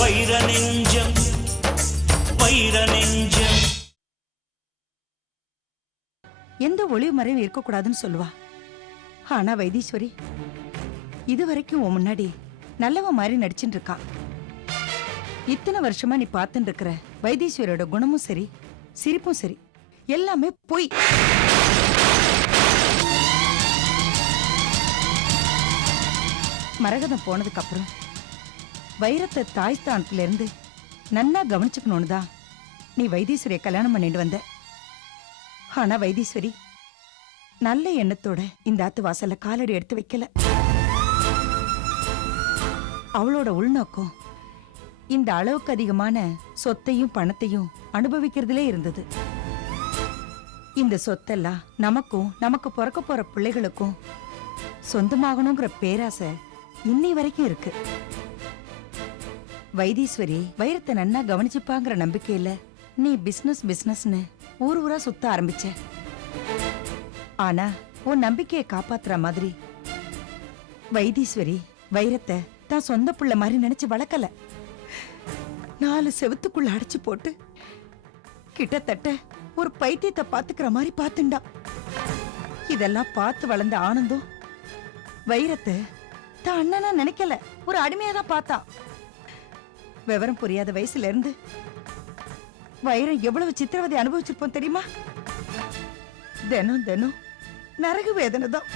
வைர நெஞ்சம் வைர நெஞ்சம். எந்த ஒளிவு மறைவும் இருக்கக்கூடாதுன்னு சொல்லுவா. ஆனா வைத்தீஸ்வரி இதுவரைக்கும் உன் முன்னாடி நல்லவ மாதிரி நடிச்சுட்டு இருக்கா. இத்தனை வருஷமா நீ பார்த்துட்டு இருக்கிற வைத்தீஸ்வரியோட குணமும் சரி சிரிப்பும் சரி எல்லாமே பொய். மரகதம் போனதுக்கு அப்புறம் வைரத்தை தாய்ஸ்தானத்துல இருந்து நன்னா கவனிச்சுக்கணும்னு தான் நீ வைத்தீஸ்வரியை கல்யாணம் பண்ணிட்டு வந்த. ஆனா வைத்தீஸ்வரி நல்ல எண்ணத்தோட இந்த ஆத்து வாசல்ல காலடி எடுத்து வைக்கல. அவளோட உள்நோக்கம் இந்த அளவுக்கு அதிகமான சொத்தையும் பணத்தையும் அனுபவிக்கிறதுலே இருந்தது. இந்த சொத்தெல்லாம் நமக்கும் நமக்கு பிறக்க போற பிள்ளைகளுக்கும் சொந்தமாகணுங்கிற பேராசை இன்னை வரைக்கும் இருக்கு. வைத்தீஸ்வரி வைரத்தை நன்னா கவனிச்சுப்பாங்கிற நம்பிக்கையில நீ பிசினஸ் பிசினஸ்னு ஊர் ஊரா சுத்த ஆரம்பிச்ச. ஆனா உன் நம்பிக்கையை காப்பாத்துற மாதிரி வைத்தீஸ்வரி வைரத்தை தான் சொந்த புள்ள மாதிரி நினைச்சு வளர்க்கல. 4 செவத்துக்குள்ள அடைச்சு போட்டு கிட்டத்தட்ட ஒரு பைத்தியத்தை பாத்துக்கிற மாதிரி பாத்துண்டா. இதெல்லாம் பார்த்து வளர்ந்த ஆனந்தம் வைரத்தை தான் அண்ணனா நினைக்கல, ஒரு அடிமையாதான் பார்த்தா. விவரம் புரியாத வயசுல இருந்து வைரம் எவ்வளவு சித்திரவதை அனுபவிச்சிருப்போம் தெரியுமா? தினம் தினம் நரகு வேதனை தான்.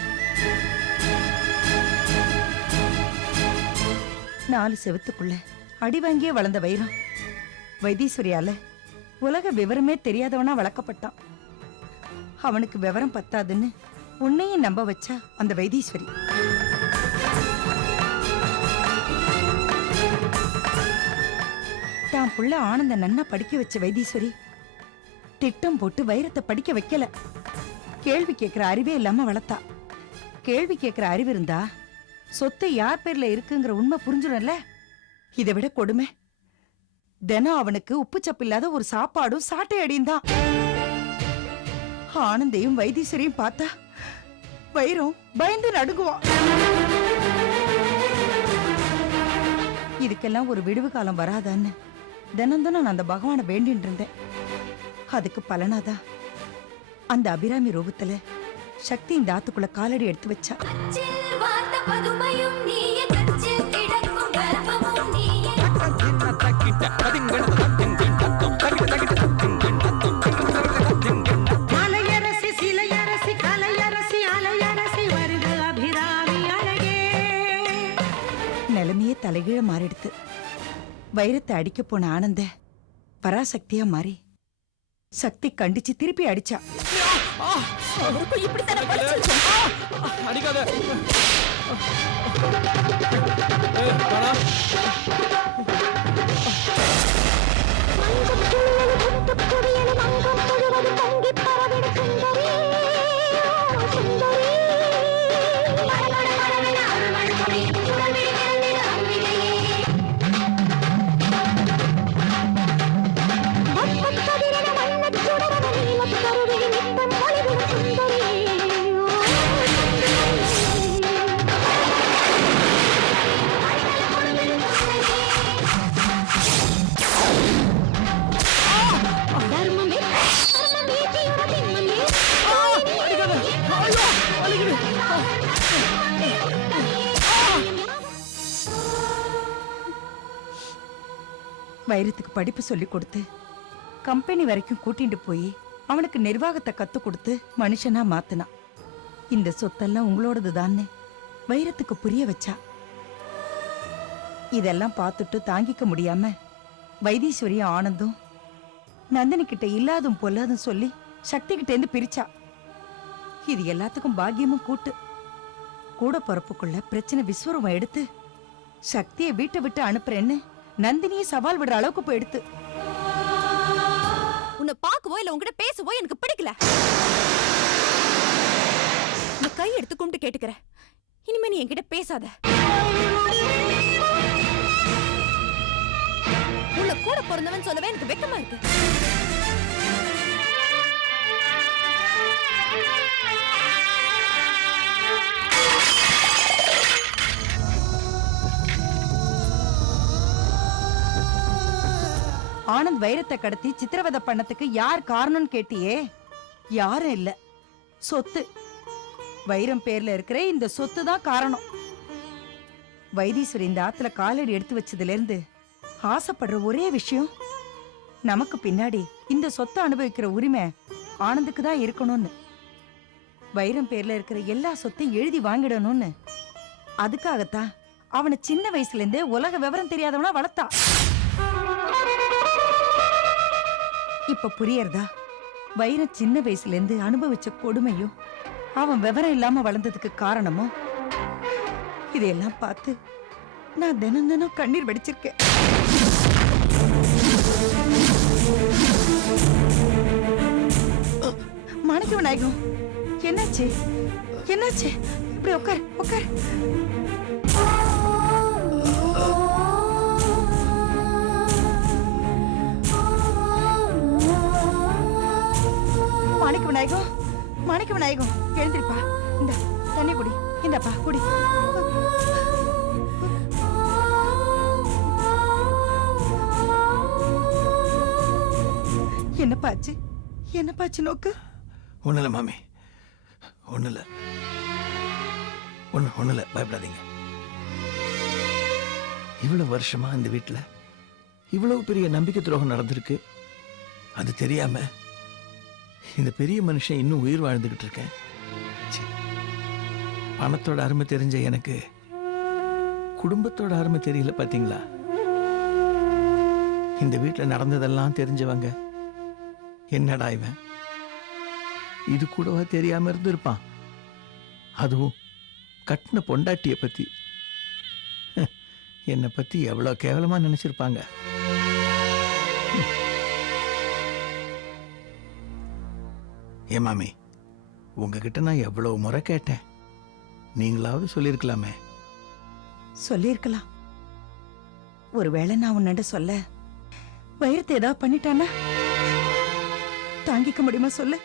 4 செவத்துக்குள்ள அடி வாங்கியே வளர்ந்த வைரம் வைத்தீஸ்வரியால உலக விவரமே தெரியாதவனா வளர்க்கப்பட்டான். அவனுக்கு விவரம் பத்தாதுன்னு உன்னையும் நம்ப வச்சா அந்த வைத்தீஸ்வரி. தான் புள்ள ஆனந்த நன்னா படிக்க வச்ச வைத்தீஸ்வரி திட்டம் போட்டு வைரத்தை படிக்க வைக்கல. கேள்வி கேட்கிற அறிவே இல்லாம வளர்த்தா. கேள்வி கேட்கிற அறிவு இருந்தா சொத்து யார் பேர்ல இருக்குங்கிற உண்மை புரிஞ்சிடும்ல. இதை விட கொடுமை தினம் அவனுக்கு உப்பு சப்பில்லாத ஒரு சாப்பாடும் சாட்டை அடியும் தான். ஆனந்தையும் வைத்தீஸ்வரியும் பார்த்தா வைரம் பயந்து நடுங்குவான். இதுக்கெல்லாம் ஒரு விடுவு காலம் வராதான்னு தினம் தினம் நான் அந்த பகவானை வேண்டின்னு இருந்தேன். அதுக்கு பலனாதான் அந்த அபிராமி ரூபத்துல சக்தி இந்த ஆத்துக்குள்ள காலடி எடுத்து வச்சா. நிலைமையே தலைகீழ மாறிடுத்து. வைரத்தை அடிக்க போன ஆனந்த பராசக்தியா மாறி சக்தி கண்டிச்சு திருப்பி அடிச்சா. வைரத்துக்கு படிப்பு சொல்லி கொடுத்து கம்பெனி வரைக்கும் கூட்டிட்டு போய் அவனுக்கு நிர்வாகத்தை கத்து கொடுத்து மனுஷனா மாத்தினா. இந்த சொத்தெல்லாம் உங்களோடதுதான்னு வைரத்துக்கு புரிய வச்சா. இதெல்லாம் பார்த்துட்டு தாங்கிக்க முடியாம வைத்தீஸ்வரியும் ஆனந்தும் நந்தினி கிட்ட இல்லாதும் பொல்லாதும் சொல்லி சக்தி கிட்ட இருந்து பிரிச்சா. இது எல்லாத்துக்கும் பாக்கியமும் கூட்டு. கூட பிறப்புக்குள்ள பிரச்சனை விஸ்வரூபம் எடுத்து சக்தியை வீட்டை விட்டு அனுப்புறேன்னு நந்தினியை சவால் விடுற அளவுக்கு போயிடுத்து. உன்னை பார்க்கவோ இல்ல உன்கிட்ட பேசவோ எனக்கு பிடிக்கல. நீ கை எடுத்து கும்பிட்டு கேட்டுக்கிற, இனிமே நீ என்கிட்ட பேசாத. உன்னை கூட பிறந்தவன் சொல்லவே எனக்கு வெக்கமா இருக்கு. ஆனந்த் வைரத்தை கடத்தி சித்திரவதை பண்ணதுக்கு யார் காரணம்னு கேட்டியே? யாரும் இல்ல, சொத்து. வைரம் பேர்ல இருக்கிற இந்த சொத்து தான் காரணம். வைத்தீஸ்வரி இந்த ஆத்துல காலடி எடுத்து வச்சதுல இருந்து ஆசைப்படுற ஒரே விஷயம், நமக்கு பின்னாடி இந்த சொத்தை அனுபவிக்கிற உரிமை ஆனந்துக்கு தான் இருக்கணும்னு. வைரம் பேர்ல இருக்கிற எல்லா சொத்தையும் எழுதி வாங்கிடணும்னு. அதுக்காகத்தான் அவனை சின்ன வயசுல இருந்தே உலக விவரம் தெரியாதவனா வளர்த்தா. இப்ப புரியறதா? வைரம் சின்ன வயசுல இருந்து அனுபவிச்ச கொடுமையும் அவன் விவரம் இல்லாம வளர்ந்ததுக்கு காரணமும். இதையெல்லாம் பார்த்து நான் தினம் தினம் கண்ணீர் வடிச்சிருக்கேன். மாணிக்க விநாயகம், என்னாச்சு? என்னாச்சு? இப்படி உட்கார், உட்கார். மாணிக்க விநாயகம், மாணிக்க விநாயகம், எழுந்திருப்பா. இந்த தண்ணி குடி. இந்தப்பா குடி. என்னப்பாச்சு? என்னப்பாச்சு நோக்கு? ஒண்ணுல மாமி, ஒண்ணுல ஒண்ணுல, பயப்படாதீங்க. இவ்வளவு வருஷமா இந்த வீட்டுல இவ்வளவு பெரிய நம்பிக்கை துரோகம் நடந்திருக்கு. அது தெரியாம இந்த பெரிய மனுஷன் இன்னும் உயிர் வாழ்ந்துகிட்டு இருக்கேன். பணத்தோட அருமை தெரிஞ்ச எனக்கு குடும்பத்தோட அருமை தெரியல. பாத்தீங்களா? இந்த வீட்டுல நடந்ததெல்லாம் தெரிஞ்சவங்க என்னடா இவன் இது கூடவா தெரியாம இருந்திருப்பான், அதுவும் கட்டின பொண்டாட்டிய பத்தி. என்னை பத்தி எவ்வளவு கேவலமா நினைச்சிருப்பாங்க. ஏ மாமி, உங்ககிட்ட நான் எவ்வளவு முறை கேட்டேன், நீங்களாவது சொல்லிருக்கலாமே. சொல்லிருக்கலாம். ஒருவேளை நான் உன்னிட்ட சொல்ல வைரத்தை ஏதாவது பண்ணிட்டானா தாங்கிக்க முடியுமா சொல்லு?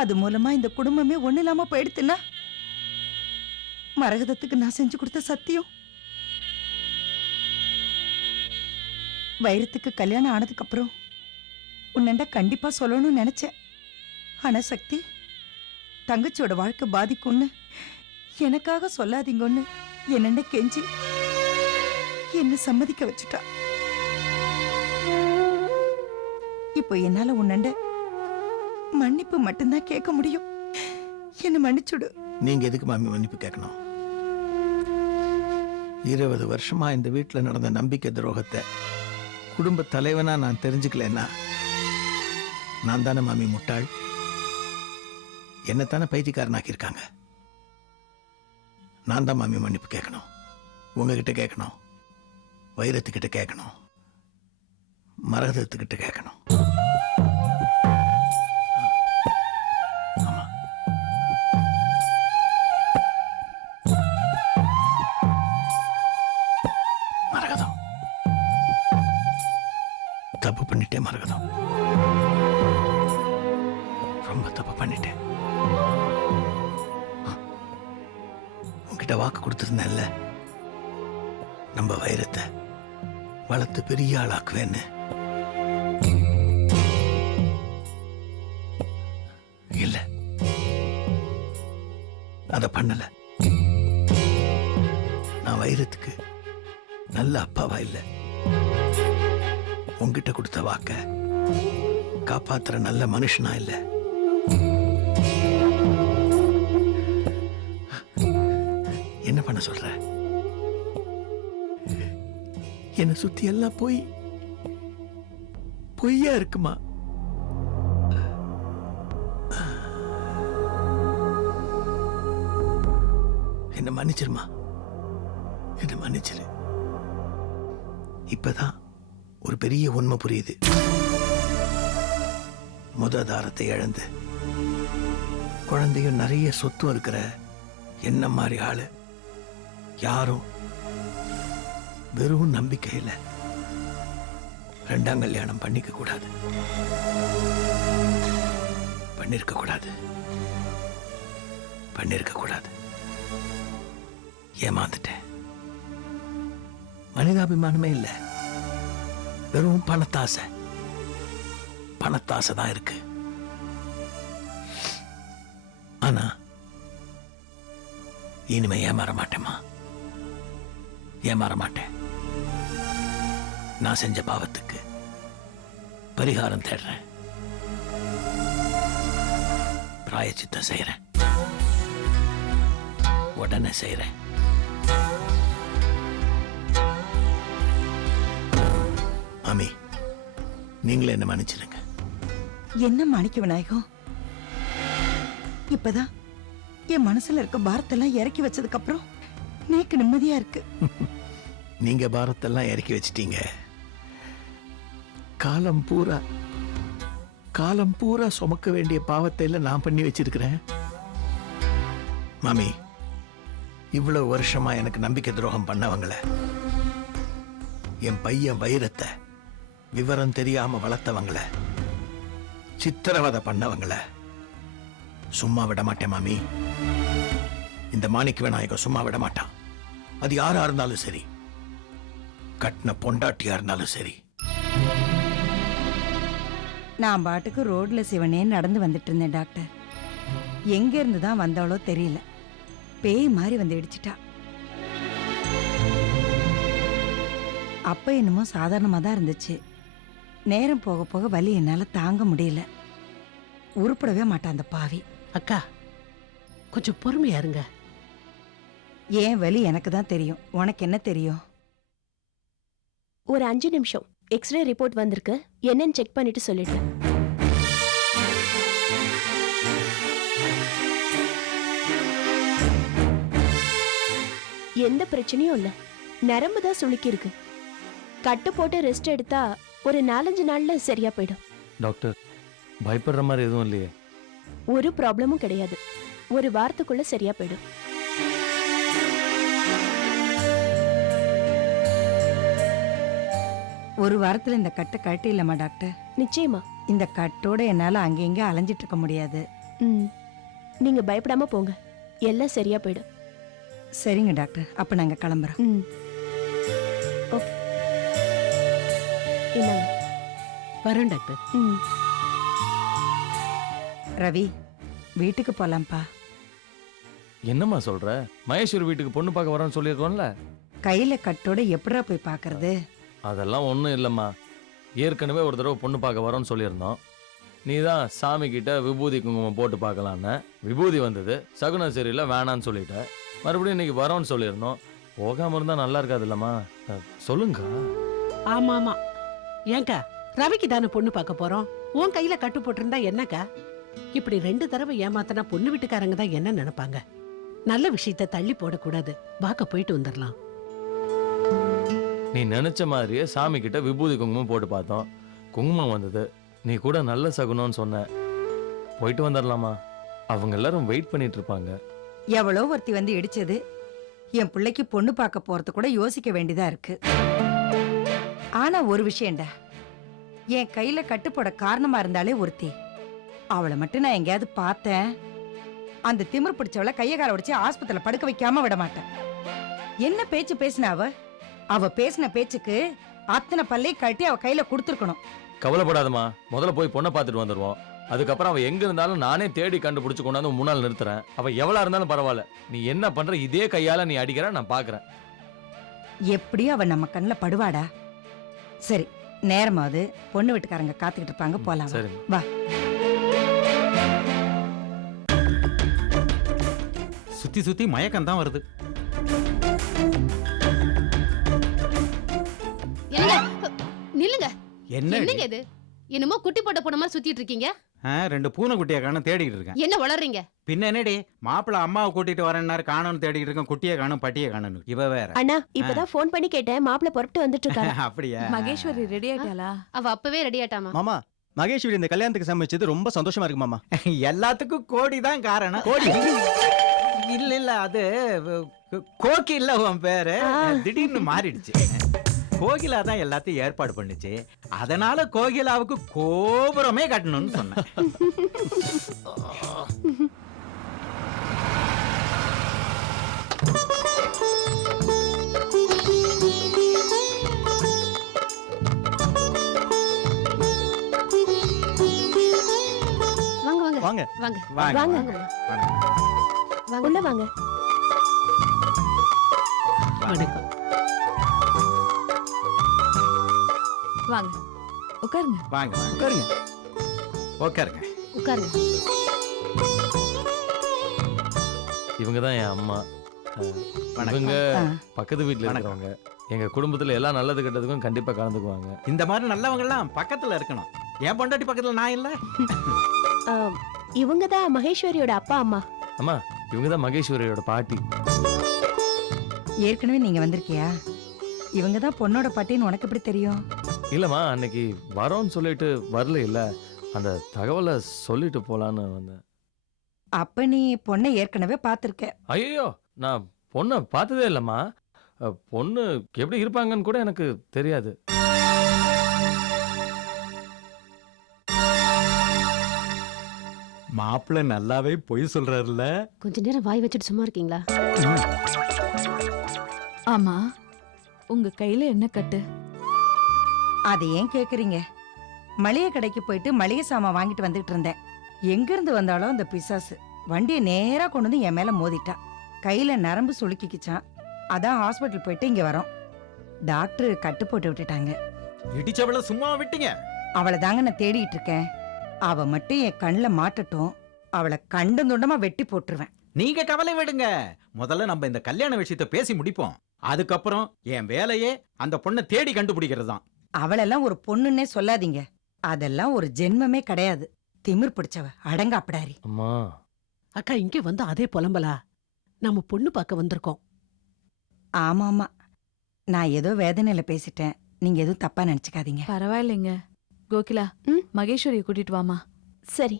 அது மூலமா இந்த குடும்பமே ஒண்ணு இல்லாம போயிடுத்துன்னா மரகதத்துக்கு நான் செஞ்சு கொடுத்த சத்தியம், வைரத்துக்கு கல்யாணம் ஆனதுக்கு அப்புறம் உன்னண்ட கண்டிப்பா சொல்லணும்னு நினைச்சேன். ஆனா சக்தி, தங்கச்சியோட வாழ்க்கை பாதிக்கும்னு எனக்காக சொல்லாதீங்கன்னு என்னண்ட கெஞ்சி என்ன சம்மதிக்க வச்சுட்டா. இப்போ என்னால உன்னண்ட மன்னிப்பு மட்டும்தான் கேட்க முடியும். என்ன மன்னிச்சுடு. நீங்க எதுக்கு மாமி மன்னிப்பு கேட்கணும்? 20 வருஷமா இந்த வீட்டுல நடந்த நம்பிக்கை துரோகத்தை குடும்ப தலைவனா நான் தெரிஞ்சுக்கலன்னா நான் தானே மாமி முட்டாள்? என்னத்தானே பைத்தியக்காரனாக்கி இருக்காங்க. நான் தான் மாமி மன்னிப்பு கேட்கணும். உங்ககிட்ட கேட்கணும், வைரத்துக்கிட்ட கேட்கணும், மரகதத்துக்கிட்ட கேட்கணும். ஆமா. மரகதம், தப்பு பண்ணிட்டேன் மரகதம், ரொம்ப தப்பு பண்ணிட்டேன். உன்கிட்ட வாக்கு கொடுத்திருந்தேன்ல, நம்ம வைரத்தை வளர்த்து பெரிய ஆளாக்குவேன்னு. இல்ல, அத பண்ணல. நான் வைரத்துக்கு நல்ல அப்பாவா இல்ல, உன்கிட்ட கொடுத்த வாக்க காப்பாத்துற நல்ல மனுஷனா இல்ல. என்ன பண்ண சொல்ற? என்ன சுத்தி எல்லாம் பொய்யா இருக்குமா? என்ன மன்னிச்சிருமா, என்ன மன்னிச்சிரு. இப்பதான் ஒரு பெரிய உண்மை புரியுது. முத தாரத்தை இழந்து குழந்தையும் நிறைய சொத்தும் இருக்கிற என்ன மாதிரி ஆளு யாரும் வெறும் நம்பிக்கையில 2ஆம் கல்யாணம் பண்ணிக்க கூடாது, பண்ணிருக்க கூடாது, பண்ணிருக்க கூடாது. ஏமாந்துட்டேன். மனிதாபிமானமே இல்ல. வெறும் பணத்தாசை பணத்தாசை தான் இருக்கு. ஆனா இனிமே ஏமாற மாட்டேம்மா, ஏமாற மாட்டேன். நான் செஞ்ச பாவத்துக்கு பரிகாரம் தேடுறேன், பிராயச்சித்தம் செய்யறேன், உடனே செய்யறேன். மாமி, நீங்களே என்ன மன்னிச்சிடுங்க. என்ன மாணிக்க விநாயகம், இப்பதான் என் மனசுல இருக்க பாரத்தெல்லாம் இறக்கி வச்சதுக்கு அப்புறம் நேக்கு நிம்மதியா இருக்கு. நீங்க பாரத்தெல்லாம் இறக்கி வச்சிட்டீங்க. காலம் பூரா சுமக்க வேண்டிய பாவத்தை எல்லாம் நான் பண்ணி வச்சிருக்கிறேன். மாமி, இவ்வளவு வருஷமா எனக்கு நம்பிக்கை துரோகம் பண்ணவங்கள, என் பையன் வைரத்தை விவரம் தெரியாம வளர்த்தவங்கள, சித்திரவதை பண்ணவங்கள சும்மா விட மாட்டேன் மாமி. இந்த மாணிக்க விநாயகம் சும்மா விட மாட்டான். அது யாரா இருந்தாலும் சரி, கட்டின பொண்டாட்டியா இருந்தாலும் சரி. நான் பாட்டுக்கு ரோட்ல சிவனே நடந்து வந்துட்டு இருந்தேன் டாக்டர். எங்க இருந்து தான் வந்தாளோ தெரியல, பேய் மாதிரி வந்து இடிச்சிட்டா. அப்ப என்னமோ சாதாரணமா தான் இருந்துச்சு. நேரம் போக போக வலி என்னால தாங்க முடியல. உருப்படவே மாட்டான் அந்த பாவி. அக்கா கொஞ்சம் பொறுமையா இருங்க. ஏன் வலி எனக்கு தான் தெரியும், உனக்கு என்ன தெரியும்? ஒரு 5 நிமிஷம் எக்ஸ்ரே ரிப்போர்ட் வந்திருக்கு, என்னன்னு செக் பண்ணிட்டு சொல்லிடுறேன். எந்த பிரச்சனையும் இல்ல, நரம்பு தான் சுளுக்கி இருக்கு. கட்டு போட்டு ரெஸ்ட் எடுத்தா ஒரு 4-5 நாள்ல சரியா போயிடும். டாக்டர், பயப்படுற மாதிரி எதுவும் இல்லையே? ஒரு ப்ராப்ளமும் கிடையாது, ஒரு வாரத்துக்குள்ள சரியா போயிடும். ஒரு வாரத்துல இந்த கட்டை கழட்டி இல்லம்மா டாக்டர்? நிச்சயமா. இந்த கட்டோட என்னால அங்கங்க அலைஞ்சிட்டு இருக்க முடியாது. நீங்க பயப்படாம போங்க, எல்லாம் சரியா போயிடும். சரிங்க டாக்டர், அப்ப நாங்க கிளம்புறோம். ஓகே, இந்தாங்க. வரேன் டாக்டர். ரவி, வீட்டுக்கு போலாம்ப்பா. என்னம்மா சொல்ற? மகேஸ்வரி வீட்டுக்கு பொண்ணு பார்க்க வரோன்னு சொல்லியிருக்கோம்ல. கையில கட்டோட எப்படா போய் பாக்குறது? அதெல்லாம் ஒன்றும் இல்லைம்மா. ஏற்கனவே ஒரு தடவை பொண்ணு பார்க்க வரோன்னு சொல்லியிருந்தோம். நீ தான் சாமி கிட்ட விபூதி குங்குமம் போட்டு பார்க்கலான்னு. விபூதி வந்தது, சகுனம் சரியில்லை, வேணான்னு சொல்லிட்ட. மறுபடியும் இன்னைக்கு வரோன்னு சொல்லியிருந்தோம். போகாம இருந்தா நல்லா இருக்காது இல்லம்மா? சொல்லுங்க. ஆமா ஆமா, ஏங்கா ரவிக்கு தானே பொண்ணு பார்க்க போறோம். உன் கையில கட்டு போட்டிருந்தா என்னக்கா? இப்படி 2 தடவை ஏமாத்தினா பொண்ணு வீட்டுக்காரங்க தான் என்ன நினைப்பாங்க? நல்ல விஷயத்த தள்ளி போடக்கூடாது. வாக்க போயிட்டு வந்துடலாம். நீ நினைச்ச மாதிரியே சாமி கிட்ட விபூதி குங்குமம் போட்டு பார்த்தோம். குங்குமம் வந்தது. நீ கூட நல்ல சகுனம்னு சொன்ன. போயிட்டு வந்துடலாமா? அவங்க எல்லாரும் வெயிட் பண்ணிட்டு இருப்பாங்க. எவ்வளோ ஒருத்தி வந்து இடிச்சது. என் பிள்ளைக்கு பொண்ணு பார்க்க போறது கூட யோசிக்க வேண்டியதா இருக்கு. ஆனா ஒரு விஷயம்டா, என் கையில கட்டுப்போட காரணமா இருந்தாலே ஒருத்தி. அவளை மட்டும் நான் எங்கேயாவது பார்த்தேன், அந்த திமிர் பிடிச்சவளை கைய கால உடைச்சு ஆஸ்பத்திரியில படுக்க வைக்காம விட மாட்டேன். என்ன பேச்சு பேசின அவ பேசின பேச்சுக்கு அத்தனை பல்லை கட்டி அவ கையில கொடுத்துருக்கணும். கவலைப்படாதம்மா, முதல்ல போய் பொண்ணை பார்த்துட்டு வந்துடுவோம். அதுக்கப்புறம் அவ எங்க இருந்தாலும் நானே தேடி கண்டுபிடிச்சு கொண்டாந்து முன்னால் நிறுத்துறேன். அவ எவ்வளவு இருந்தாலும் பரவாயில்ல. நீ என்ன பண்ற, இதே கையால நீ அடிக்கிற, நான் பாக்குறேன். எப்படி அவ நம்ம கண்ணுல படுவாடா? சரி, நேரமாவது பொண்ணு வீட்டுக்காரங்க காத்துக்கிட்டு இருப்பாங்க, போலாம். சரி வா. சுத்தி சுத்தி மயக்கம் தான் வருது. நில்லுங்க. என்ன என்னங்க இது? என்னமோ குட்டி போட்ட போன மாதிரி சுத்திட்டு இருக்கீங்க. 2 பூனை குட்டியை காணும் தேடிட்டு இருக்கேன். என்ன வளர்றீங்க? பின்ன என்னடி, மாப்பிள்ள அம்மாவை கூட்டிட்டு வரேன்னாரு, காணும்னு தேடிட்டு இருக்கேன். குட்டியை காணும், பட்டியை காணும். இவ வேற. அண்ணா, இப்பதான் போன் பண்ணி கேட்டேன், மாப்பிள்ள புறப்பட்டு வந்துட்டு இருக்காரு. அப்படியா? மகேஸ்வரி ரெடி ஆயிட்டாளா? அவ அப்பவே ரெடி ஆட்டாமா. மாமா, மகேஸ்வரி இந்த கல்யாணத்துக்கு சமைச்சது ரொம்ப சந்தோஷமா இருக்கு மாமா. எல்லாத்துக்கும் கோடி தான் காரணம். கோடி இல்ல இல்ல, அது கோக்கி இல்ல உன் பேரு. திடீர்னு மாறிடுச்சு. கோகிலா தான் எல்லாத்தையும் ஏற்பாடு பண்ணுச்சு. அதனால கோகிலாவுக்கு கோபுரமே கட்டணும்னு சொன்னேன். வாங்க வாங்க வாங்க வாங்க. வாங்க உள்ள வாங்க. வணக்கம். வாங்க உட்காருங்க. வாங்க வாங்க உட்காருங்க. உட்காருங்க. உட்காருங்க. இவங்க தான் என் அம்மா. வணக்கம். இவங்க ஆ. பக்கத்து வீட்டில் வணக்கம். இருக்கிறவங்க. எங்க குடும்பத்துல எல்லா நல்லது கெட்டதுக்கும் கண்டிப்பா கலந்துக்குவாங்க. இந்த மாதிரி நல்லவங்க எல்லாம் பக்கத்துல இருக்கணும். என் பொண்டாட்டி பக்கத்துல நான் இல்ல. இவங்க தான் மகேஸ்வரியோட அப்பா அம்மா. அம்மா இவங்க தான் மகேஸ்வரியோட பாட்டி. ஏற்கனவே நீங்க வந்திருக்கியா? இவங்க தான் பொண்ணோட பாட்டின்னு உனக்கு எப்படி தெரியும்? இல்லம்மா அன்னைக்கு வரோன்னு சொல்லிட்டு வரல இல்ல, அந்த தகவலை சொல்லிட்டு போலான்னு வந்தேன். அப்ப நீ பொண்ணை ஏற்கனவே பார்த்திருக்க. ஐயோ நான் பொண்ணை பார்த்ததே இல்லைம்மா. பொண்ணு எப்படி இருப்பாங்கன்னு கூட எனக்கு தெரியாது. மாப்பிள்ளை நல்லாவே பொய் சொல்றாருல்ல. கொஞ்ச நேரம் வாய் வச்சுட்டு சும்மா இருக்கீங்களா? ஆமா உங்க கையில என்ன கட்டு? அதை ஏன் கேக்குறீங்க? மளிகை கடைக்கு போயிட்டு மளிகை சாமான் வாங்கிட்டு வந்துட்டு இருந்தேன். எங்க இருந்து வந்தாலும் அந்த பிசாசு வண்டியை நேரா கொண்டு வந்து என் மேல மோதிட்டா. கையில நரம்பு சுளுக்கிக்கிச்சான். அதான் ஹாஸ்பிட்டல் போயிட்டு இங்க வரோம். டாக்டர் கட்டு போட்டு விட்டுட்டாங்க. இடிச்சவள சும்மா விட்டீங்க. அவளை தாங்க நான் தேடிட்டு இருக்கேன். அவ மட்டும் என் கண்ணில் மாட்டட்டும், அவளை கண்டம் துண்டமா வெட்டி போட்டுருவேன். நீங்க கவலை விடுங்க. முதல்ல நம்ம இந்த கல்யாண விஷயத்தை பேசி முடிப்போம். அதுக்கப்புறம் என் வேலையே அந்த பொண்ணை தேடி கண்டுபிடிக்கிறது தான். அவளெல்லாம் ஒரு பொண்ணுன்னே சொல்லாதீங்க. அதெல்லாம் ஒரு ஜென்மமே கிடையாது. திமிர் பிடிச்சவ, அடங்காப்பிடாரி. அம்மா அக்கா இங்கே வந்து அதே புலம்பலா? நம்ம பொண்ணு பார்க்க வந்திருக்கோம். ஆமா ஆமா, நான் ஏதோ வேதனையில பேசிட்டேன். நீங்க எதுவும் தப்பா நினைச்சுக்காதீங்க. பரவாயில்லைங்க. கோகிலா, ம்? மகேஸ்வரியை கூட்டிட்டு வாமா. சரி.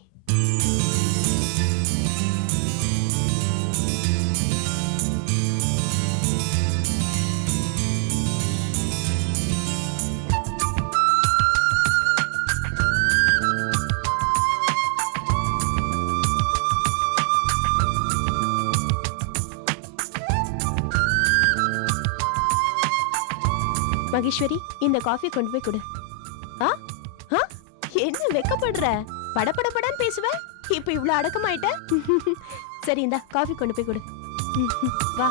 மகேஸ்வரி, இந்த காஃபி கொண்டு போய் கொடு. ஆ ஆ என்ன வெக்கப்படுற? படபடபடன்னு பேசுவ, இப்ப இவ்ளோ அடக்கமாயிட்ட. சரி, இந்த காஃபி கொண்டு போய் கொடு. வா.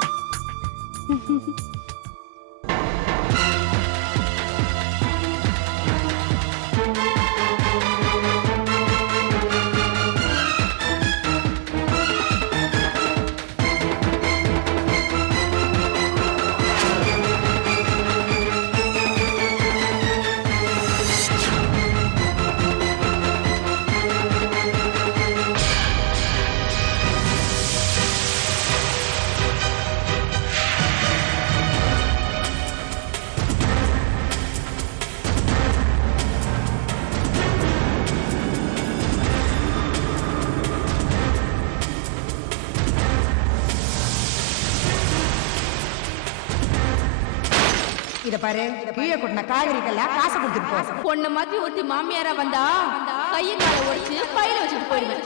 இத பாரு, கீழே கொட்டின காய்கறிக்கெல்லாம் காசு கொடுத்துட்டு போ. பொண்ணு மாதிரி ஒருத்தி மாமியாரா வந்தா கையை காலை ஒடிச்சு பையில வச்சுட்டு போயிடுவேன்.